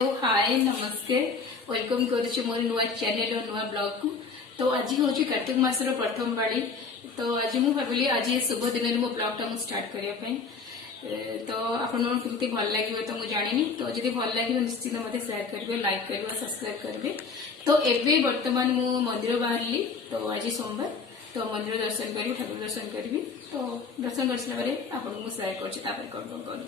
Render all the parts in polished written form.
तो हाय नमस्ते वेलकम करुच्ची मोर नुआ चैनल और नुआ ब्लॉग को। तो आज हूँ कार्तिक मासर प्रथम पाड़ी। तो आज मुझे भाविली आज शुभ दिन मो ब्लॉग टा स्टार्ट करने। तो आपमती भल लगे तो मुझे जानी। तो जब भल लगे निश्चित मत शेयर करेंगे, लाइक करेंगे, सब्सक्राइब करेंगे। तो एवं बर्तमान मु मंदिर बाहरी। तो आज सोमवार तो मंदिर दर्शन करी, ठाकुर दर्शन करी। तो दर्शन कर सारे आपको शेयर कर कौन कौन कर।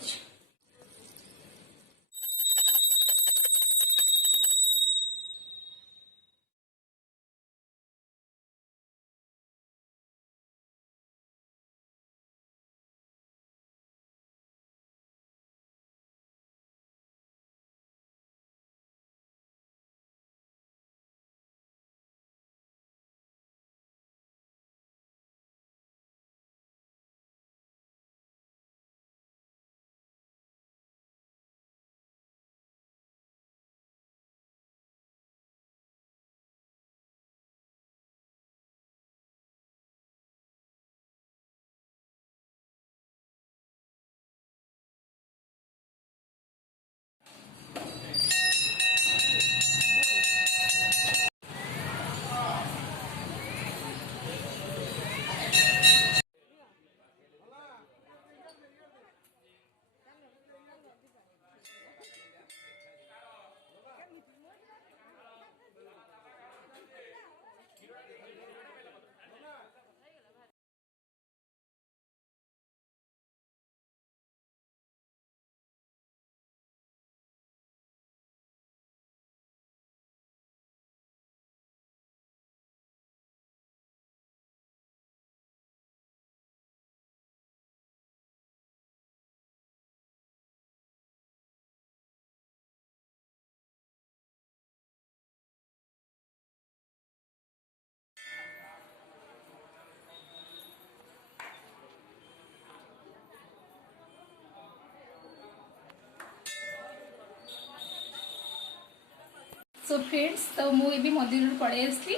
सो फ्रेंड्स तो मुझे मंदिर पड़े आसली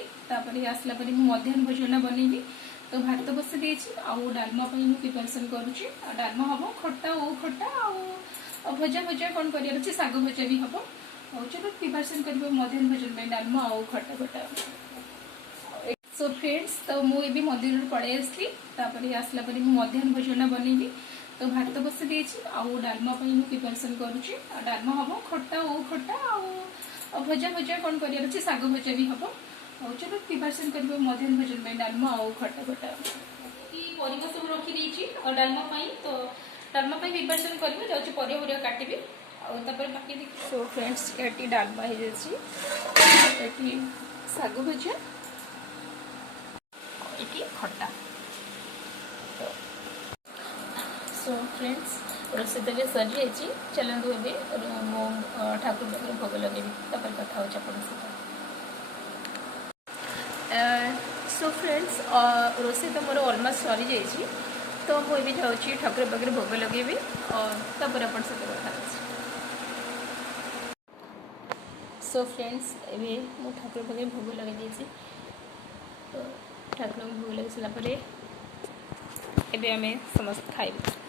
आसला मध्याह्न भोजन बनैली। तो भात बसी देती आउ डालमा प्रिपेरेसन करुच्ची। डालमा हम खट्टा ओ खट्टा आ भजा भजा कौन कर शाग भजा भी हम। और चलो प्रिपेरेसन कर मध्याह्न भोजन में डालमा आउ खट्टा खट्टा। सो फ्रेंड्स तो मुझे मंदिर पड़े आसली आसला मध्याह्न भोजन बनैली। तो भात बसी देती आउ डालमा प्रिपेरेसन करुच्ची। डालमा हम खट्टा ओ खट्टा आ भजा भजा कौन कर शाग भजा भी हम। और चलो प्रिपेरेसन कर मध्याह्न भोजन में डालमा आउ खट्टा खट्टा। परिवा सब रखी और डालमा तो डालमा प्रिपेरेसन करी जाऊँगी परिवा काटि और बाकी देख। सो फ्रेंड्स ये डालमा हो जाए शाग भजा ये खट्टा। सो फ्रेंड्स रोषे तो भी सरी जाइए। चलते मो ठाकुर पाखे भोग लगे कथा हो सहित। सो फ्रेंड्स रोषे तो मोर अलमोस्ट सरी जाइए। तो मुझे जाऊँगी ठाकुर पाखे भोग लगे और अपन सहित कथा। सो फ्रेंड्स एवं मो ठाकुर पाखे भोग लगे तो ठाकुर भोग लगे सारापर एवं आम समस्त खाइबू।